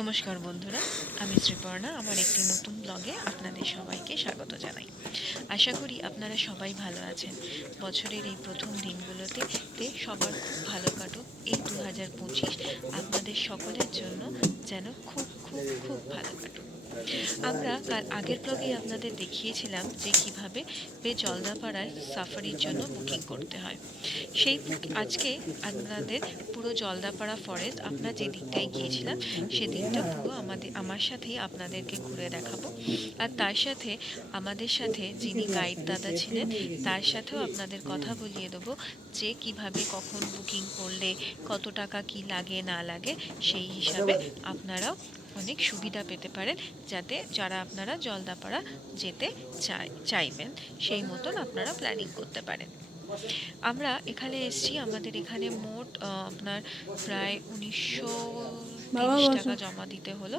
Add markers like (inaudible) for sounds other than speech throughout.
নমস্কার বন্ধুরা, আমি শ্রীপর্ণা, আমার একটি নতুন ব্লগে আপনাদের সবাইকে স্বাগত জানাই। আশা করি আপনারা সবাই ভালো আছেন। বছরের এই প্রথম দিনগুলোতে তে সবার খুব ভালো কাটুক। এই দু হাজার পঁচিশ আপনাদের সকলের জন্য যেন খুব খুব খুব ভালো কাটুক। আমরা কাল আগের ব্লগে আপনাদের দেখিয়েছিলাম যে কীভাবে বে জলদাপাড়ার সাফারির জন্য বুকিং করতে হয়। সেই আজকে আপনাদের পুরো জলদাপাড়া ফরেস্ট আমরা যে দিকটায় গিয়েছিলাম সেদিকটা পুরো আমাদের আমার সাথেই আপনাদেরকে ঘুরে দেখাবো। আর তার সাথে আমাদের সাথে যিনি গাইড দাদা ছিলেন, তার সাথেও আপনাদের কথা বলিয়ে দেবো যে কীভাবে কখন বুকিং করলে কত টাকা কি লাগে না লাগে, সেই হিসাবে আপনারাও অনেক সুবিধা পেতে পারেন যাতে যারা আপনারা জলদাপাড়া যেতে চাই চাইবেন সেই মতন আপনারা প্ল্যানিং করতে পারেন। আমরা এখানে এসেছি আমাদের এখানে মোট আপনার প্রায় উনিশশো তিরিশ টাকা জমা দিতে হলো।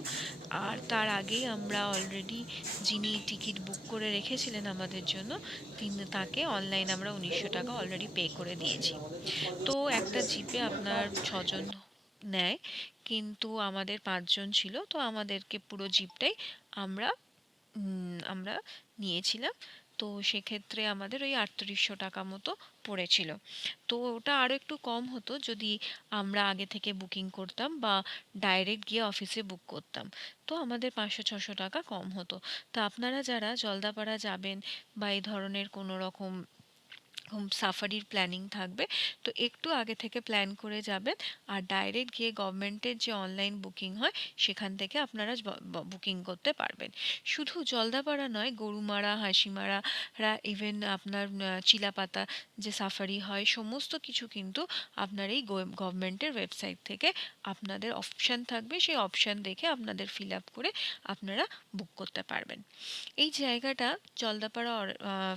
আর তার আগেই আমরা অলরেডি যিনি টিকিট বুক করে রেখেছিলেন আমাদের জন্য তিনি তাকে অনলাইন আমরা উনিশশো টাকা অলরেডি পে করে দিয়েছি। তো একটা জিপে আপনার ছজন নেয়। কিন্তু আমাদের পাঁচজন ছিল, তো আমাদেরকে পুরো জিপটাই আমরা আমরা নিয়েছিলাম। তো সেক্ষেত্রে আমাদের ওই আটত্রিশশো টাকা মতো পড়েছিল। তো ওটা আরও একটু কম হতো যদি আমরা আগে থেকে বুকিং করতাম বা ডাইরেক্ট গিয়ে অফিসে বুক করতাম। তো আমাদের পাঁচশো, ছশো টাকা কম হতো। তো আপনারা যারা জলদাপাড়া যাবেন বা এই ধরনের কোনো রকম সাফারির প্ল্যানিং থাকবে। তো একটু আগে থেকে প্ল্যান করে যাবেন। আর ডাইরেক্ট গিয়ে গভর্নমেন্টের যে অনলাইন বুকিং হয়, সেখান থেকে আপনারা বুকিং করতে পারবেন। শুধু জলদাপাড়া নয়, গরুমারা, হাসিমারা ইভেন আপনার চিলাপাতা যে সাফারি হয়, সমস্ত কিছু কিন্তু আপনার এই গভর্নমেন্টের ওয়েবসাইট থেকে আপনাদের অপশান থাকবে। সেই অপশান দেখে আপনাদের ফিল আপ করে আপনারা বুক করতে পারবেন। এই জায়গাটা জলদাপাড়া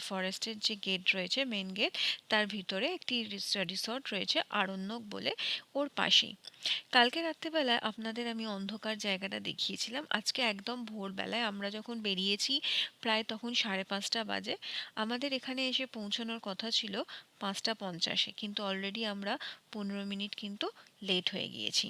ফরেস্টের যে গেট রয়েছে মেন গেট তার ভিতরে একটি রিসর্ট রয়েছে আরণ্যক বলে ওর পাশেই। কালকে রাত্রেবেলায় আপনাদের আমি অন্ধকার জায়গাটা দেখিয়েছিলাম। আজকে একদম ভোরবেলায় আমরা যখন বেরিয়েছি প্রায় তখন সাড়ে পাঁচটা বাজে। আমাদের এখানে এসে পৌঁছানোর কথা ছিল পাঁচটা পঞ্চাশে। কিন্তু অলরেডি আমরা পনেরো মিনিট কিন্তু লেট হয়ে গিয়েছি।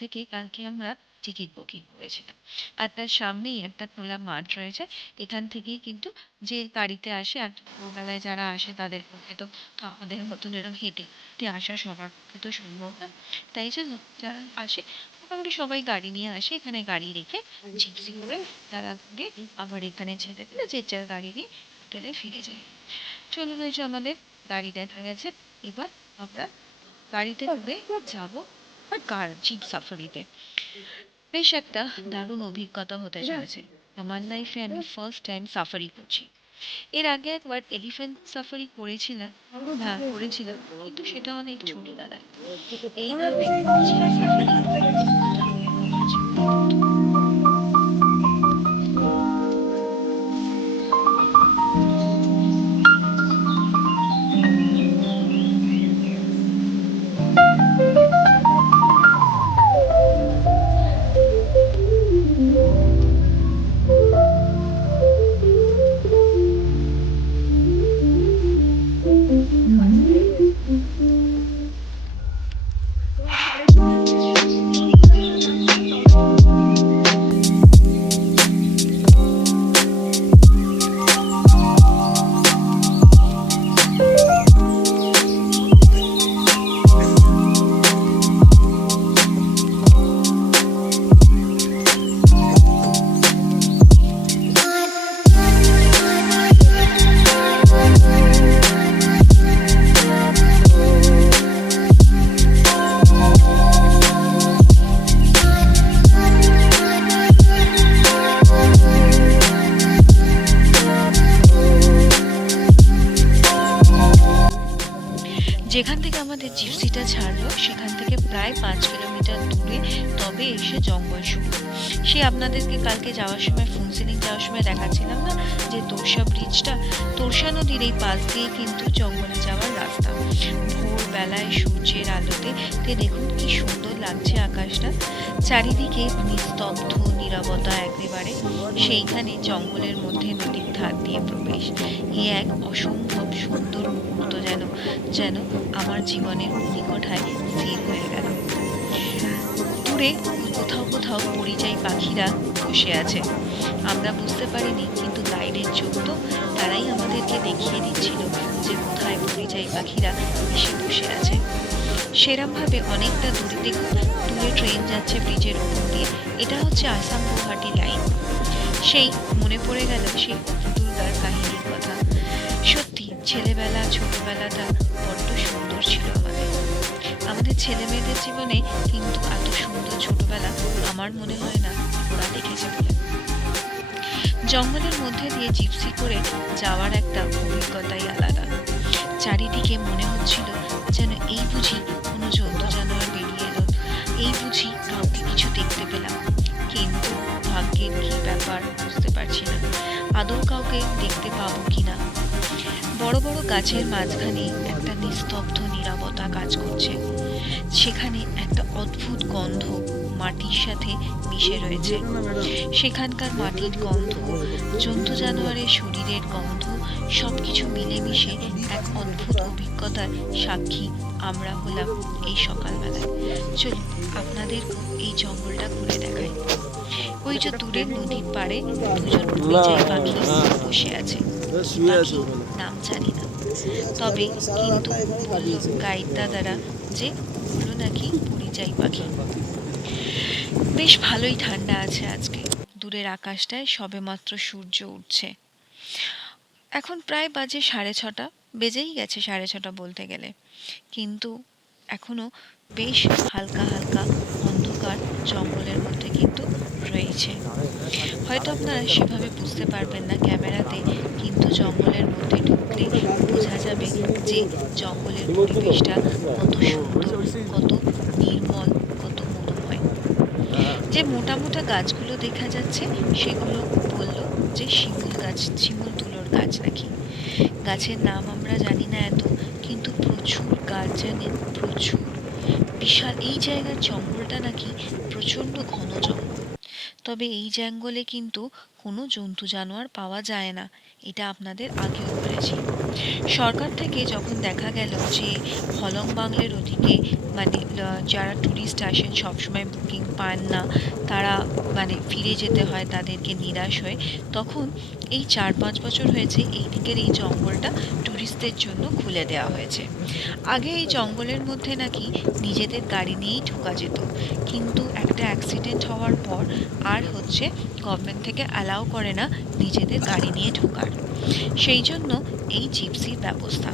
থেকে কালকে আমরা টিকিট বুকিং করেছিলাম। আর তার সামনেই একটা খোলা মাঠ রয়েছে। এখান থেকেই কিন্তু যে গাড়িতে আসে আর ভোরবেলায় যারা আসে তাদের পক্ষে তো আমাদের মতন এরকম হেঁটে হেঁটে আসা সবার পক্ষে তো সম্ভব না। তাই জন্য যারা আসে, মোটামুটি সবাই গাড়ি নিয়ে আসে, এখানে গাড়ি রেখে জিপসি করে তারা গিয়ে আবার এখানে ছেড়ে দিলে যে যার গাড়ি নিয়ে হোটেলে ফিরে যায়। চলে রয়েছে আমাদের গাড়ি দেখা গেছে, এবার আমরা গাড়িতে করে যাব। কার জিপ সাফারিতে বেশ একটা দারুণ অভিজ্ঞতা হতে চলেছে। আমার লাইফে আমি ফার্স্ট টাইম সাফারি করছি। এর আগে একবার এলিফ্যান্ট সাফারি করেছিলাম। হ্যাঁ করেছিলাম। কিন্তু সেটা অনেক ছোটবেলায় এইভাবে যাওয়ার সময় দেখাচ্ছিলাম না যে তোরসা ব্রিজটা তোরসা নদীর এই পাশ দিয়ে কিন্তু জঙ্গলে যাওয়ার রাস্তা। ভোরবেলায় সূর্যের আলোতে তে দেখুন কি সুন্দর লাগছে আকাশটা। চারিদিকে নিস্তব্ধ নীরবতা একেবারে। সেইখানে জঙ্গলের মধ্যে নদীর ধার দিয়ে প্রবেশ। এ এক অসম্ভব সুন্দর মুহূর্ত যেন যেন আমার জীবনের নিকটায় স্থির হয়ে গেল। দূরে কোথাও কোথাও পরিযায়ী পাখিরা বসে আছে। আমরা বুঝতে পারিনি, কিন্তু গাইডের চোখ তো তারাই আমাদেরকে দেখিয়ে দিচ্ছিল যে কোথায় পরিযায়ী পাখিরা এসে বসে আছে। সেরমভাবে অনেকটা দূরে দেখুন, দূরে ট্রেন যাচ্ছে ব্রিজের উপর দিয়ে। এটা হচ্ছে আসাম গুয়াহাটি লাইন সেই মনে পড়ে গেল সেই দুর্গার কাহিনীর কথা। সত্যি, ছেলেবেলা, ছোটবেলাটা বড্ড সুন্দর ছিল আমাদের। আমাদের ছেলে মেয়েদের জীবনে কিন্তু এত সুন্দর ছোটবেলা আমার মনে হয় না। ওরা দেখেছে বলে জঙ্গলের মধ্যে দিয়ে জিপসি করে যাওয়ার একটা অভিজ্ঞতাই আলাদা। চারিদিকে মনে হচ্ছিল যেন এই বুঝি কোনো জন্তু জানোয়ার বেরিয়ে এলো। এই বুঝি কাউকে কিছু দেখতে পেলাম, কিন্তু ভাগ্যের কি ব্যাপার বুঝতে পারছি না। আদৌ কাউকে দেখতে পাবো কিনা বড় বড় গাছের মাঝখানে একটা নিস্তব্ধ নীরবতা কাজ করছে। সেখানে একটা অদ্ভুত গন্ধ মাটির সাথে মিশে রয়েছে। সেখানকার মাটির গন্ধ, জন্তু জানোয়ারের শরীরের গন্ধ, সবকিছু মিলেমিশে এক অদ্ভুত অভিজ্ঞতার সাক্ষী আমরা হলাম এই সকালবেলায়। চলুন আপনাদেরকেও এই জঙ্গলটা ঘুরে দেখাই। ওই যে দূরের নদীর পাড়ে দুজন পরিযায়ী পাখি বসে আছে। নাম জানি না। তবে কিন্তু গাইড দাদারা যে ওগুলো নাকি পরিযায়ী পাখি। বেশ ভালোই ঠান্ডা আছে আজকে। দূরের আকাশটায় সবেমাত্র সূর্য উঠছে। এখন প্রায় বাজে সাড়ে ছটা, বেজেই গেছে সাড়ে ছটা বলতে গেলে। কিন্তু এখনও বেশ হালকা হালকা অন্ধকার জঙ্গলের মধ্যে কিন্তু রয়েছে। হয়তো আপনারা সেভাবে বুঝতে পারবেন না ক্যামেরাতে, কিন্তু জঙ্গলের মধ্যে ঢুকলে বোঝা যাবে যে জঙ্গলের পরিবেশটা কত সুন্দর, কত নির্মল যে মোটা মোটা গাছগুলো দেখা যাচ্ছে, সেগুলো বলল যে শিমুল গাছ, শিমুল তুলোর গাছ নাকি। গাছের নাম আমরা জানি না এত, কিন্তু প্রচুর গাছ জানেন প্রচুর। বিশাল, এই জায়গার জঙ্গলটা নাকি প্রচণ্ড ঘন জঙ্গল। তবে এই জঙ্গলে কিন্তু কোনো জন্তু জানোয়ার পাওয়া যায় না। এটা আপনাদের আগেও বলেছি। সরকার থেকে যখন দেখা গেল যে হলং বাংলের ওদিকে মানে যারা ট্যুরিস্ট আসেন সবসময় বুকিং পান না, তারা মানে ফিরে যেতে হয়, তাদেরকে নিরাশ হয়ে। তখন এই চার পাঁচ বছর হয়েছে এই দিকের এই জঙ্গলটা ট্যুরিস্টদের জন্য খুলে দেওয়া হয়েছে। আগে এই জঙ্গলের মধ্যে নাকি নিজেদের গাড়ি নিয়েই ঢোকা যেত। কিন্তু একটা অ্যাক্সিডেন্ট হওয়ার পর আর হচ্ছে গভর্নমেন্ট থেকে অ্যালাউ করে না নিজেদের গাড়ি নিয়ে ঢোকার। সেই জন্য এই জিপসির ব্যবস্থা।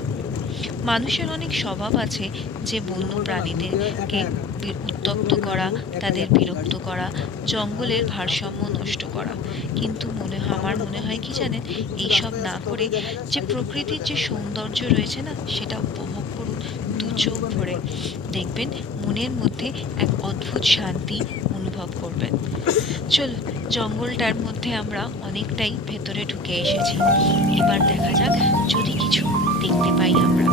মানুষের অনেক স্বভাব আছে যে বন্য প্রাণীদেরকে উত্তক্ত করা, তাদের বিরক্ত করা, জঙ্গলের ভারসাম্য নষ্ট করা। কিন্তু মনে আমার মনে হয় কি জানেন, এইসব না করে যে প্রকৃতির যে সৌন্দর্য রয়েছে না, সেটা উপভোগ করুন দু চোখ ভরে। দেখবেন, মনের মধ্যে এক অদ্ভুত শান্তি অনুভব করবেন। চলুন জঙ্গলটার মধ্যে আমরা অনেকটাই ভেতরে ঢুকে এসেছি। এবার দেখা যাক যদি কিছু দেখতে পাই আমরা।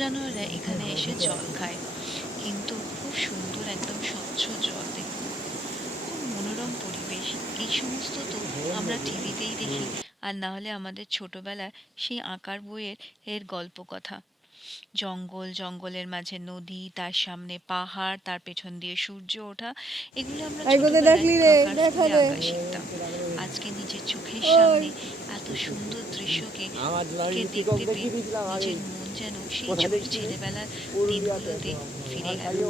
জানোয়াররা এখানে এসে জল খায়। কিন্তু খুব সুন্দর একদম স্বচ্ছ জল দেখুন। খুব মনোরম পরিবেশ। এই সমস্ত তো আমরা টিভিতেই দেখি। আর না হলে আমাদের ছোটবেলায় সেই আঁকার বইয়ের এর গল্প কথা। জঙ্গল জঙ্গলের মাঝে নদী তার সামনে পাহাড় তার পেছন দিয়ে সূর্য ওঠা এগুলো আমরা শিখতাম। আজকে নিজের চোখের সামনে এত সুন্দর দৃশ্যকে দেখতে পেয়ে নিজের মন যেন সেই ছোট দেখছি? ছেলেবেলার দিনগুলোতে ফিরে গেল। (laughs)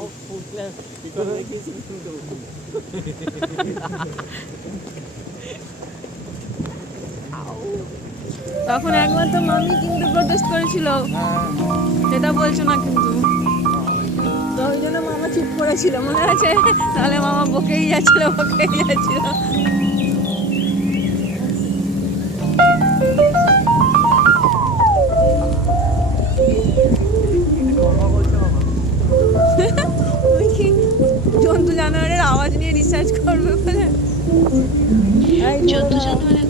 তখন একমাত্র মামি কিন্তু প্রোটেস্ট করেছিল। সেটা বলছো না কিন্তু। তো ওই জন্য মামা চুপ করেছিল। মনে আছে? তাহলে মামা বকেই যাচ্ছিল বকেই যাচ্ছিল। আওয়াজ নিয়ে রিসার্চ করবে বলে। চোদ্দ জানোয়ার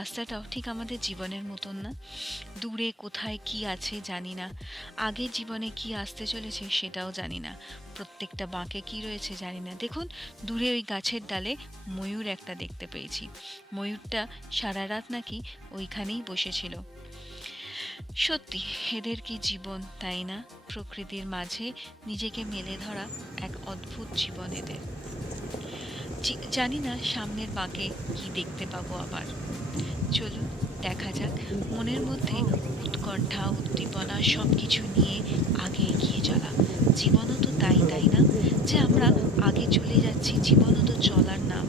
রাস্তাটাও ঠিক আমাদের জীবনের মতন না। দূরে কোথায় কি আছে জানি না। আগে জীবনে কি আসতে চলেছে সেটাও জানি না। প্রত্যেকটা বাঁকে কি রয়েছে জানি না। দেখুন, দূরে ওই গাছের ডালে ময়ূর একটা দেখতে পেয়েছি। ময়ূরটা সারা রাত নাকি ওইখানেই বসেছিল। সত্যি, এদের কি জীবন তাই না? প্রকৃতির মাঝে নিজেকে মেলে ধরা এক অদ্ভুত জীবন এদের। জানি না সামনের বাঁকে কি দেখতে পাবো আবার। চলুন, দেখা যাক। মনের মধ্যে উৎকণ্ঠা, উদ্দীপনা সব কিছু নিয়ে আগে এগিয়ে চলা। জীবনও তো তাই তাই না? যে আমরা আগে চলে যাচ্ছি, জীবনও তো চলার নাম।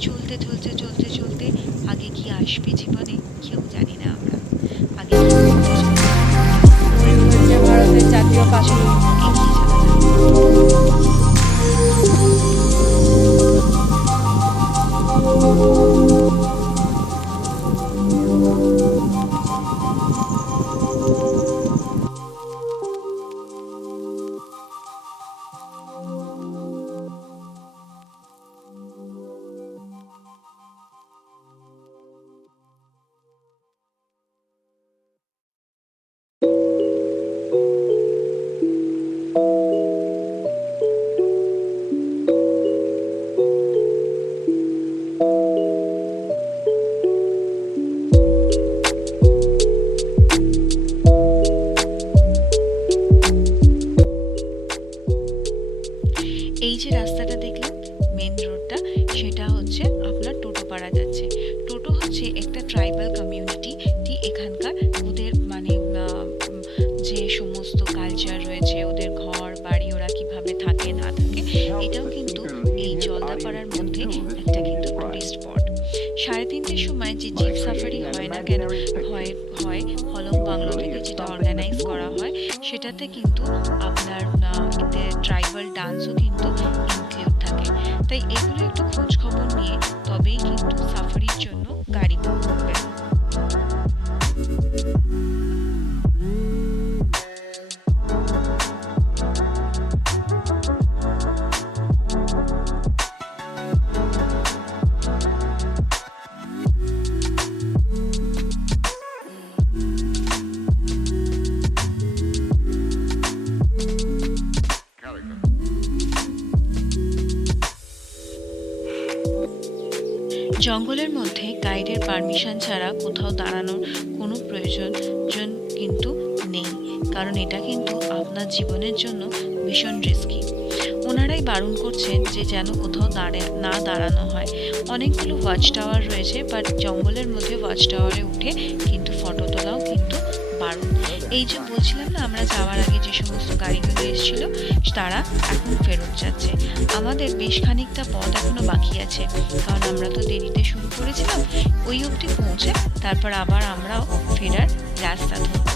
চলতে চলতে চলতে চলতে আগে কি আসবে জীবনে? কেউ জানি না আমরা। আগে জাতীয় পাখি জঙ্গলের মধ্যে গাইডের পারমিশন ছাড়া কোথাও দাঁড়ানোর কোনো প্রয়োজন কিন্তু নেই, কারণ এটা কিন্তু আপনার জীবনের জন্য ভীষণ রিস্কি ওনারাই বারণ করছেন যে যেন কোথাও দাঁড়ে, না দাঁড়ানো হয়। অনেকগুলো ওয়াচ টাওয়ার রয়েছে বাট জঙ্গলের মধ্যে ওয়াচ টাওয়ারে উঠে কিন্তু ফটো বারণ এই যে বলছিলাম না, আমরা যাওয়ার আগে যে সমস্ত গাড়িগুলো এসেছিল, তারা এখন ফেরত যাচ্ছে। আমাদের বেশ খানিকটা পথ এখনও বাকি আছে, কারণ আমরা তো দেরিতে শুরু করেছিলাম, ওই অবধি পৌঁছে, তারপর আবার আমরা ফেরার রাস্তা ধরবো।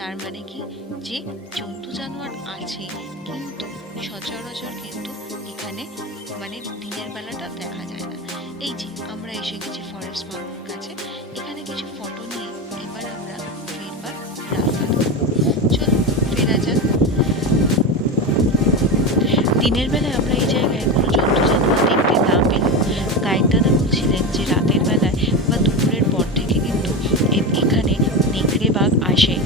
তার মানে কি? যে জন্তু জানোয়ার আছে, কিন্তু সচরাচর কিন্তু এখানে মানে দিনের বেলাটা দেখা যায় না। এই যে আমরা এসে গেছি ফরেস্ট পার্কের কাছে, এখানে কিছু ফটো নিয়ে এবার আমরা ফেরবার রাস্তা। চলো ফেরা যাক। দিনের বেলায় আমরা এই জায়গায় কোনো জন্তু জানোয়ার দেখতে না পেলেও গাইড দাদা বলছিলেন যে রাতের বেলায় বা দুপুরের পর থেকে কিন্তু এখানে নেকড়ে বাঘ আসে।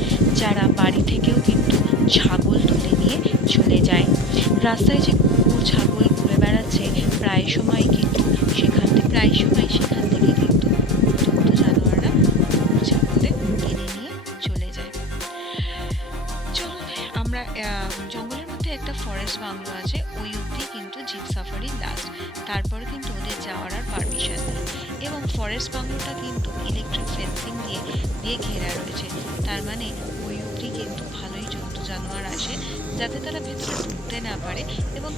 রাস্তায় যে কুকুর ছাগল ঘুরে বেড়াচ্ছে, প্রায় সময় কিন্তু সেখান থেকে, প্রায় সময় সেখান থেকে কিন্তু জন্তু জানোয়াররা কুকুর ছাগলে কিনে নিয়ে চলে যায়। চলুন, আমরা জঙ্গলের মধ্যে একটা ফরেস্ট বাংলো আছে, ওই অবধি কিন্তু জিপ সাফারি লাস্ট তারপর কিন্তু ওদের যাওয়ার আর পারমিশন নেই। এবং ফরেস্ট বাংলোটা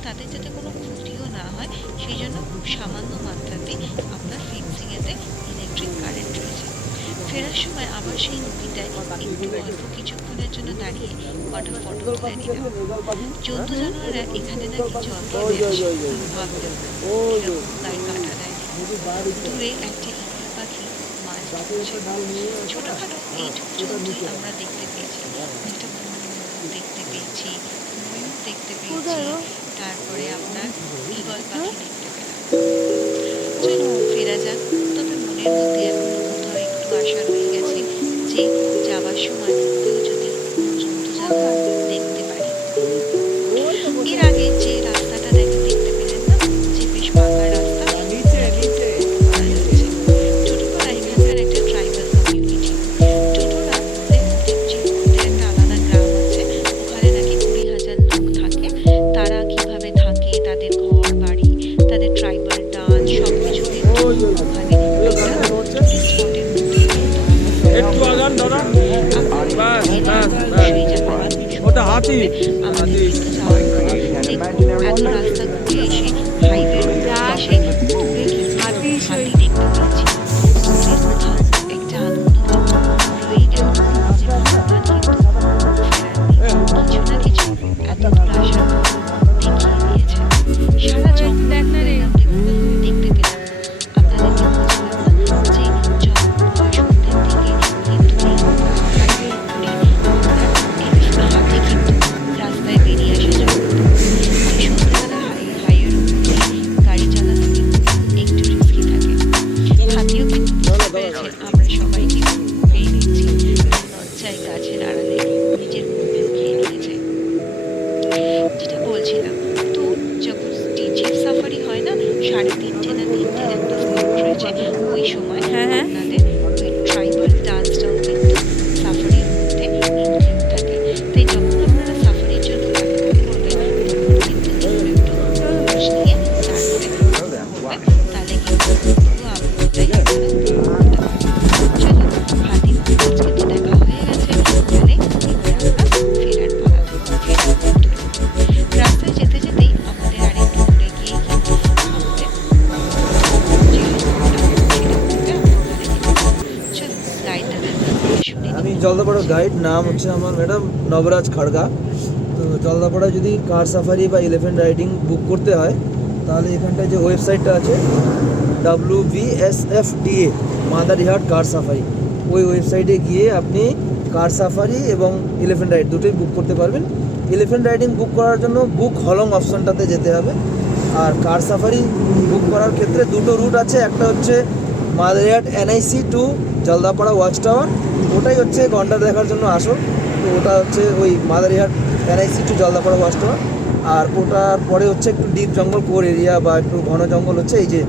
তাদের যাতে কোনো ক্ষতিও না হয়, সেই জন্য খুব সামান্য মাত্রাতে আপনার ফেন্সিংয়েতে ইলেকট্রিক কারেন্ট রয়েছে। ফেরার সময় আবার সেই নদীটায় একটু অল্প কিছুক্ষণের জন্য দাঁড়িয়ে কটা ফটো তুলে নিলাম। জন্তু জানোয়াররা এখানে নাকি জল খেয়ে আসে গায়ে কাটা দেয়। দূরে একটা ইঁদুর পাখি মাছ ছোটখাটো এই জন্তুই আমরা দেখতে পেয়েছি একটা কুমির দেখতে পেয়েছি ময়ূর দেখতে পেয়েছি তারপরে আপনার ঈগল পাখি দেখতে পেলাম। চলুন ফেরা যাক। তবে মনের মধ্যে এখনও কোথাও একটু আশা রয়ে গেছে যে যাবার সময় কেউ যদি জন্তু জানোয়ার ওটা হাতি আমাদের হচ্ছে আমার ম্যাডাম, নবরাজ খাড়গা। তো জলদাপাড়া যদি কার সাফারি বা এলিফেন্ট রাইডিং বুক করতে হয়, তাহলে এখানটায় যে ওয়েবসাইটটা আছে W B S F DA Madarihat car safari. ওই ওয়েবসাইটে গিয়ে আপনি কার সাফারি এবং এলিফেন্ট রাইড দুটোই বুক করতে পারবেন। এলিফেন্ট রাইডিং বুক করার জন্য বুক হলং অপশনটাতে যেতে হবে। আর কার সাফারি বুক করার ক্ষেত্রে দুটো রুট আছে, একটা হচ্ছে Madarihat NIC to Jaldapara watch tower ওটাই হচ্ছে ঘণ্টা দেখার জন্য আসো তো ওটা হচ্ছে ওই Madarihat NIC to Jaldapara watch tower আর ওটার পরে হচ্ছে একটু ডিপ জঙ্গল কোর এরিয়া বা একটু ঘন জঙ্গল হচ্ছে, এই যে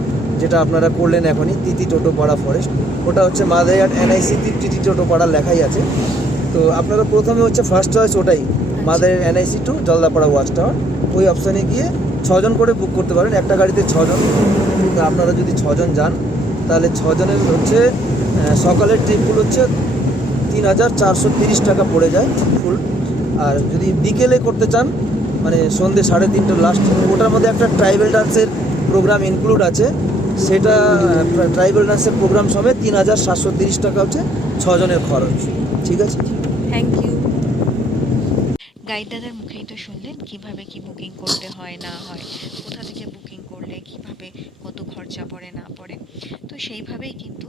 যেটা আপনারা করলেন এখনই, তিতি টোটোপাড়া ফরেস্ট ওটা হচ্ছে মাদারিহাট এনআইসি তিতি টোটোপাড়া লেখাই আছে। তো আপনারা প্রথমে হচ্ছে ফার্স্ট চয়েস ওটাই mother NIC to Jaldapara watch tower ওই অপশানে গিয়ে ছজন করে বুক করতে পারেন, একটা গাড়িতে ছজন। আপনারা যদি ছজন যান, তাহলে ছজনের হচ্ছে সকালের ট্রিপগুলো হচ্ছে তিন হাজার চারশো তিরিশ টাকা পড়ে যায় ফুল। আর যদি বিকেলে করতে চান মানে সন্ধ্যে সাড়ে তিনটে লাস্ট ওটার মধ্যে একটা ট্রাইবেল ডান্সের প্রোগ্রাম ইনক্লুড আছে। সেটা ট্রাইবেল ডান্সের প্রোগ্রাম সমেত তিন হাজার সাতশো তিরিশ টাকা হচ্ছে ছজনের খরচ। ঠিক আছে? থ্যাংক ইউ গাইড দাদার মুখেই তো শুনলেন? কীভাবে কি বুকিং করতে হয়, না হয়? কোথা থেকে বুকিং করলে, কীভাবে কত খরচা পড়ে, না পড়ে? তো সেইভাবেই কিন্তু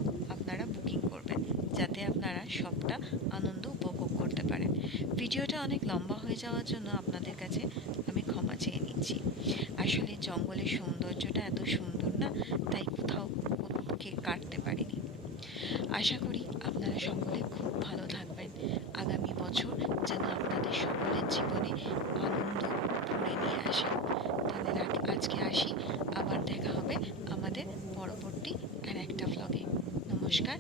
যাতে আপনারা সবটা আনন্দ উপভোগ করতে পারেন। ভিডিওটা অনেক লম্বা হয়ে যাওয়ার জন্য আপনাদের কাছে আমি ক্ষমা চেয়ে নিচ্ছি। আসলে জঙ্গলের সৌন্দর্যটা এত সুন্দর না, তাই কোথাও কে কাটতে পারিনি। আশা করি আপনারা সকলে খুব ভালো থাকবেন। আগামী বছর যেন আপনাদের সকলের জীবনে আনন্দ ভরে নিয়ে আসে। তাহলে আজকে আসি। আবার দেখা হবে আমাদের পরবর্তী আর একটা ব্লগে নমস্কার।